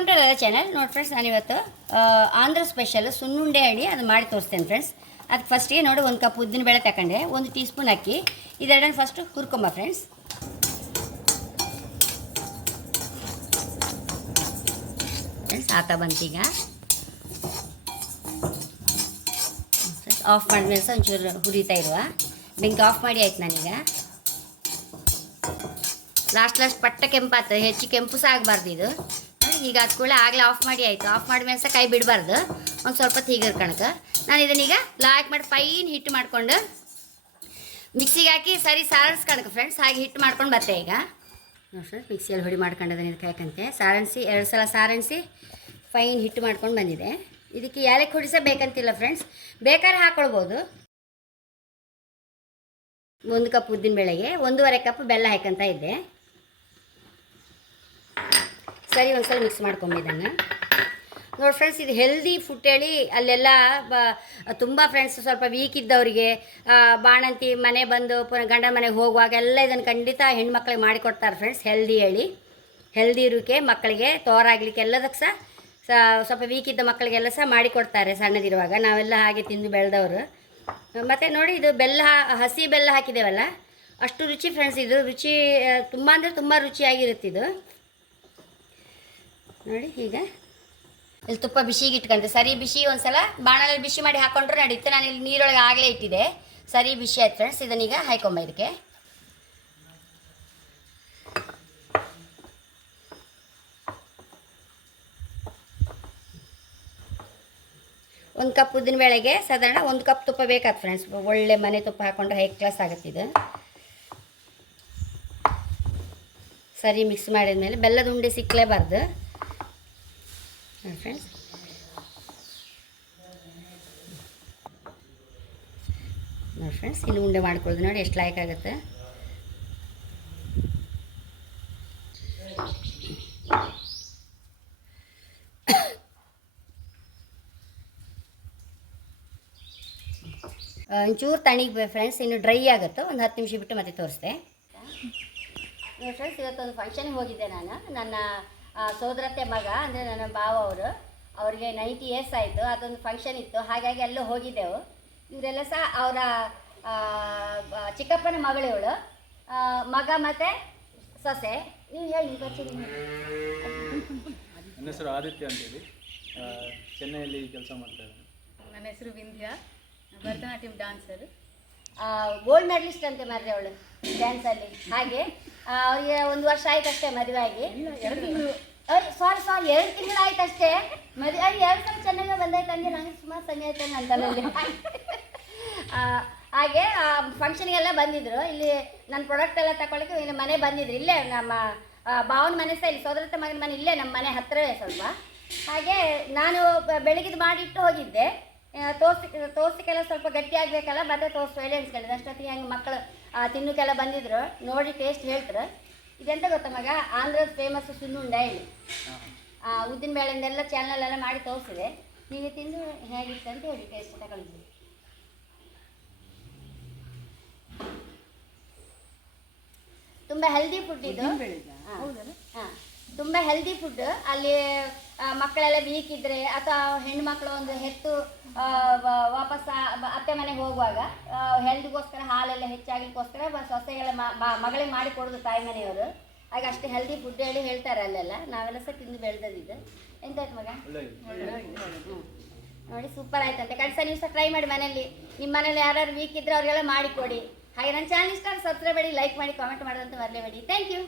Welcome to ರೈತ channel ನೋಡಿ friends ನಾನಿವತ್ತು ಇವತ್ತು ಆಂಧ್ರ ಸ್ಪೆಷಲ್ ಸುಣ್ಣುಂಡೆ ಅಡಿ ಅದು ಮಾಡಿ ತೋರಿಸ್ತೇನೆ ಫ್ರೆಂಡ್ಸ್ ಅದಕ್ಕೆ ಫಸ್ಟಿಗೆ ನೋಡಿ ಒಂದು ಕಪ್ ಉದ್ದಿನ ಬೇಳೆ ತಗೊಂಡೆ. ಒಂದು ಟೀ ಸ್ಪೂನ್ ಅಕ್ಕಿ. ಇದೆರಡನ್ನು ಫಸ್ಟು ಹುರ್ಕೊಂಬ ಫ್ರೆಂಡ್ಸ್ ಫ್ರೆಂಡ್ಸ್ ಆತ ಬಂತೀಗ ಆಫ್ ಮಾಡಿದ್ಮೇಲೆ ಸಹ ಒಂಚೂರು ಹುರಿತಾ ಇರುವ. ಬೆಂಕಿ ಆಫ್ ಮಾಡಿ ಆಯ್ತು ನಾನೀಗ. ಲಾಸ್ಟ್ ಲಾಸ್ಟ್ ಪಟ್ಟ ಕೆಂಪಾತ ಹೆಚ್ಚು ಕೆಂಪು ಸಹ ಆಗಬಾರ್ದು ಇದು. ಈಗ ಅದು ಕೂಡ ಆಗಲೇ ಆಫ್ ಮಾಡಿ ಆಯಿತು. ಆಫ್ ಮಾಡಿದ್ಮೇಲೆ ಸಹ ಕೈ ಬಿಡಬಾರ್ದು. ಒಂದು ಸ್ವಲ್ಪ ತೀಗರ್ ಕಣಕ ನಾನು ಇದನ್ನೀಗ ಲಾಕ್ ಮಾಡಿ ಫೈನ್ ಹಿಟ್ಟು ಮಾಡಿಕೊಂಡು ಮಿಕ್ಸಿಗೆ ಹಾಕಿ ಸರಿ ಸಾರಿಸ್ಕಣಕ ಫ್ರೆಂಡ್ಸ್ ಹಾಗೆ ಹಿಟ್ಟು ಮಾಡ್ಕೊಂಡು ಬತ್ತೆ ಈಗ. ನೋಡಿ ಫ್ರೆಂಡ್ಸ್ ಮಿಕ್ಸಿಯಲ್ಲಿ ಹುಡಿ ಮಾಡ್ಕೊಂಡಿದ್ದೀನಿ ಇದಕ್ಕೆ ಯಾಕಂತೆ ಸಾರಣಿಸಿ ಎರಡು ಸಲ ಸಾರಣಿಸಿ ಫೈನ್ ಹಿಟ್ಟು ಮಾಡ್ಕೊಂಡು ಬಂದಿದೆ. ಇದಕ್ಕೆ ಯಾಲಕ್ಕೆ ಹುಡಿ ಬೇಕಂತಿಲ್ಲ ಫ್ರೆಂಡ್ಸ್ ಬೇಕಾದ್ರೆ ಹಾಕ್ಕೊಳ್ಬೋದು ಒಂದು ಕಪ್ ಉದ್ದಿನ ಬೆಳಗ್ಗೆ ಒಂದೂವರೆ ಕಪ್ ಬೆಲ್ಲ ಹಾಕಂತ ಇದ್ದೆ. ಸರಿ, ಒಂದ್ಸಲ ಮಿಕ್ಸ್ ಮಾಡ್ಕೊಂಬಿದ್ದನ್ನು ನೋಡಿ ಫ್ರೆಂಡ್ಸ್ ಇದು ಹೆಲ್ದಿ ಫುಡ್ ಹೇಳಿ ಅಲ್ಲೆಲ್ಲ ಬ, ತುಂಬ ಫ್ರೆಂಡ್ಸ್ ಸ್ವಲ್ಪ ವೀಕ್ ಇದ್ದವರಿಗೆ ಬಾಣಂತಿ ಮನೆ ಬಂದು ಪುನಃ ಗಂಡ ಮನೆಗೆ ಹೋಗುವಾಗ ಎಲ್ಲ ಇದನ್ನು ಖಂಡಿತ ಹೆಣ್ಮಕ್ಳಿಗೆ ಮಾಡಿಕೊಡ್ತಾರೆ ಫ್ರೆಂಡ್ಸ್ ಹೆಲ್ದಿ ಹೇಳಿ. ಹೆಲ್ದಿ ಇರೋಕೆ ಮಕ್ಕಳಿಗೆ ತೋರಾಗಲಿಕ್ಕೆ ಎಲ್ಲದಕ್ಕೆ ಸಹ ಸ್ವಲ್ಪ ವೀಕ್ ಇದ್ದ ಮಕ್ಕಳಿಗೆಲ್ಲ ಸಹ ಮಾಡಿಕೊಡ್ತಾರೆ ಸಣ್ಣದಿರುವಾಗ. ನಾವೆಲ್ಲ ಹಾಗೆ ತಿಂದು ಬೆಳೆದವರು. ಮತ್ತು ನೋಡಿ, ಇದು ಬೆಲ್ಲ ಹಸಿ ಬೆಲ್ಲ ಹಾಕಿದ್ದೇವಲ್ಲ, ಅಷ್ಟು ರುಚಿ ಫ್ರೆಂಡ್ಸ್ ಇದು ರುಚಿ ತುಂಬ ಅಂದರೆ ತುಂಬ ರುಚಿಯಾಗಿರುತ್ತೆ ಇದು. ನೋಡಿ ಈಗ. ಇಲ್ಲಿ ತುಪ್ಪ ಬಿಸಿಗೆ ಇಟ್ಕೊಂಡೆ ಸರಿ ಬಿಸಿ ಒಂದ್ಸಲ ಬಾಣಲ್ಲಿ ಬಿಸಿ ಮಾಡಿ ಹಾಕೊಂಡ್ರೆ ನಡೀತು. ನಾನು ಇಲ್ಲಿ ನೀರೊಳಗೆ ಆಗಲೇ ಇಟ್ಟಿದ್ದೆ. ಸರಿ ಬಿಸಿ ಆಯ್ತು ಫ್ರೆಂಡ್ಸ್ ಇದನ್ನೀಗ ಹಾಯ್ಕೊಂಬ ಇದಕ್ಕೆ. ಒಂದು ಕಪ್ ಉದ್ದಿನ ಬೇಳೆಗೆ ಸಾಧಾರಣ ಒಂದು ಕಪ್ ತುಪ್ಪ ಬೇಕಾದ ಫ್ರೆಂಡ್ಸ್ ಒಳ್ಳೆ ಮನೆ ತುಪ್ಪ ಹಾಕೊಂಡ್ರೆ ಹೈ ಕ್ಲಾಸ್ ಆಗುತ್ತಿದೆ ಸರಿ ಮಿಕ್ಸ್ ಮಾಡಿದ ಮೇಲೆ ಬೆಲ್ಲದ ಉಂಡೆ ಸಿಕ್ಕಲೇಬಾರ್ದು ಫ್ರೆಂಡ್ಸ್ ನೋಡಿ ಫ್ರೆಂಡ್ಸ್ ಇಲ್ಲಿ ಉಂಡೆ ಮಾಡ್ಕೊಳ್ಳೋದು ನೋಡಿ ಎಷ್ಟು ಲೈಕ್ ಆಗುತ್ತೆ. ಒಂಚೂರು ತಣಿಗೆ ಫ್ರೆಂಡ್ಸ್ ಇನ್ನು ಡ್ರೈ ಆಗುತ್ತೆ. ಒಂದು ಹತ್ತು ನಿಮಿಷ ಬಿಟ್ಟು ಮತ್ತೆ ತೋರಿಸ್ದೆ ಫ್ರೆಂಡ್ಸ್ ಇವತ್ತೊಂದು ಫಂಕ್ಷನ್ಗೆ ಹೋಗಿದ್ದೆ ನಾನು. ನನ್ನ ಆ, ಸೋದರತ್ತೆ ಮಗ ಅಂದರೆ ನನ್ನ ಭಾವ ಅವರು ಅವ್ರಿಗೆ ನೈಂಟಿ ಇಯರ್ಸ್ ಆಯಿತು ಅದೊಂದು ಫಂಕ್ಷನ್ ಇತ್ತು ಹಾಗಾಗಿ ಅಲ್ಲೂ ಹೋಗಿದ್ದೆವು. ಇವರೆಲ್ಲ ಸಹ ಅವರ ಚಿಕ್ಕಪ್ಪನ ಮಗಳಿವಳು ಮಗ ಮತ್ತು ಸೊಸೆ. ನೀವು ಹೇಳಿ. ನನ್ನ ಹೆಸರು ಆದಿತ್ಯ ಅಂತೇಳಿ. ಚೆನ್ನೈಯಲ್ಲಿ ಕೆಲಸ ಮಾಡ್ತಾ ಇದ್ದೀನಿ. ನನ್ನ ಹೆಸರು Vindhya. Bharatanatyam dancer gold medalist ಅಂತೆ ಮದುವೆ ಅವಳು ಡ್ಯಾನ್ಸಲ್ಲಿ ಹಾಗೆ. ಅವ್ರಿಗೆ ಒಂದು ವರ್ಷ ಆಯ್ತು ಅಷ್ಟೇ ಮದುವೆ ಆಗಿ ಸಾರಿ ಸಾರಿ ಎರಡು ತಿಂಗಳು ಆಯ್ತು ಅಷ್ಟೇ ಮದುವೆ ಆಗಿ ಎರಡು ಸಲ ಚೆನ್ನಾಗಿ ಬಂದಾಯ್ತು ಅಂದ್ರೆ ನಂಗೆ ಸುಮಾರು ಸಂಜೆ ಆಯ್ತು ಅಂತಲ್ಲಿ ಹಾಗೆ ಫಂಕ್ಷನ್ಗೆಲ್ಲ ಬಂದಿದ್ರು. ಇಲ್ಲಿ ನನ್ನ ಪ್ರಾಡಕ್ಟ್ ಎಲ್ಲ ತಗೊಳಕ್ಕೆ ಇಲ್ಲಿ ಮನೆ ಬಂದಿದ್ರು. ಇಲ್ಲೇ ನಮ್ಮ ಭಾವನ ಮನೆ ಸಹ ಇಲ್ಲಿ ಸೋದರತ್ತ ಮಗನ ಮನೆ ಇಲ್ಲೇ ನಮ್ಮ ಮನೆ ಹತ್ತಿರವೇ ಸ್ವಲ್ಪ. ಹಾಗೆ ನಾನು ಬೆಳಿಗ್ಗೆ ಮಾಡಿಟ್ಟು ಹೋಗಿದ್ದೆ. ತೋರ್ಸಿ ತೋರ್ಸಿಕೆಲ್ಲ ಸ್ವಲ್ಪ ಗಟ್ಟಿ ಆಗಬೇಕಲ್ಲ ಮತ್ತೆ ತೋರಿಸ್ ಅನ್ಸ್ಕೊಂಡಿದ್ದೆ ಅಷ್ಟೊತ್ತಿಗೆ ಹಂಗೆ ಮಕ್ಕಳು ತಿನ್ನುಕೆಲ್ಲ ತಿನ್ನೋಕ್ಕೆಲ್ಲ ಬಂದಿದ್ರು. ನೋಡಿ ಟೇಸ್ಟ್ ಹೇಳ್ತಾರೆ. ಇದೆಂತ ಗೊತ್ತಾ ಮಗ? ಆಂಧ್ರದ ಫೇಮಸ್ ಸುನ್ನುಂಡ ಹೇಳಿ. ಉದ್ದಿನ ಬೇಳೆಯಿಂದೆಲ್ಲ ಚಾನಲೆಲ್ಲ ಮಾಡಿ ತೋರಿಸಿದೆ. ನೀವು ತಿಂದು ಹೇಗಿತ್ತು ಅಂತ ಹೇಳಿ ಟೇಸ್ಟ್ ತಗೊಂಡಿದ್ದೆ ತುಂಬ ಹೆಲ್ದಿ ಫುಡ್ ಇದು. ಹಾ. ತುಂಬ ಹೆಲ್ದಿ ಫುಡ್ ಅಲ್ಲಿ ಮಕ್ಕಳೆಲ್ಲ ವೀಕ್ ಇದ್ರೆ ಅಥವಾ ಹೆಣ್ಣು ಮಕ್ಕಳು ಒಂದು ಹೆತ್ತು ವಾಪಸ್ ಅತ್ತೆ ಮನೆಗೆ ಹೋಗುವಾಗ ಹೆಲ್ದಿಗೋಸ್ಕರ ಹಾಲೆಲ್ಲ ಹೆಚ್ಚಾಗಲಿಕ್ಕೋಸ್ಕರ ಸೊಸೆಗಳ ಸೊಸೆಗೆಲ್ಲ ಮಗಳಿಗೆ ಮಾಡಿ ಕೊಡೋದು ತಾಯಿ ಮನೆಯವರು. ಆಗ ಅಷ್ಟು ಹೆಲ್ದಿ ಫುಡ್ ಹೇಳಿ ಹೇಳ್ತಾರೆ ಅಲ್ಲೆಲ್ಲ. ನಾವೆಲ್ಲ ಸಹ ತಿಂದು ಬೆಳೆದಿದ್ದು ಎಂತಾಯ್ತು ಮಗ. ನೋಡಿ ಸೂಪರ್ ಆಯ್ತಂತೆ ಕಡಿಸ ನೀವು ಸಹ ಟ್ರೈ ಮಾಡಿ ಮನೆಯಲ್ಲಿ. ನಿಮ್ಮ ಮನೇಲಿ ಯಾರ್ಯಾರು ವೀಕ್ ಇದ್ರೆ ಅವ್ರಿಗೆಲ್ಲ ಮಾಡಿಕೊಡಿ ಹಾಗೆ ನನ್ನ ಚಾನಲ್ ಇಷ್ಟ ಸಬ್ಸ್ಕ್ರೈಬ್ ಮಾಡಿ ಲೈಕ್ ಮಾಡಿ ಕಾಮೆಂಟ್ ಮಾಡೋದಂತ ಮರಲೇಬೇಡಿ ಥ್ಯಾಂಕ್ ಯು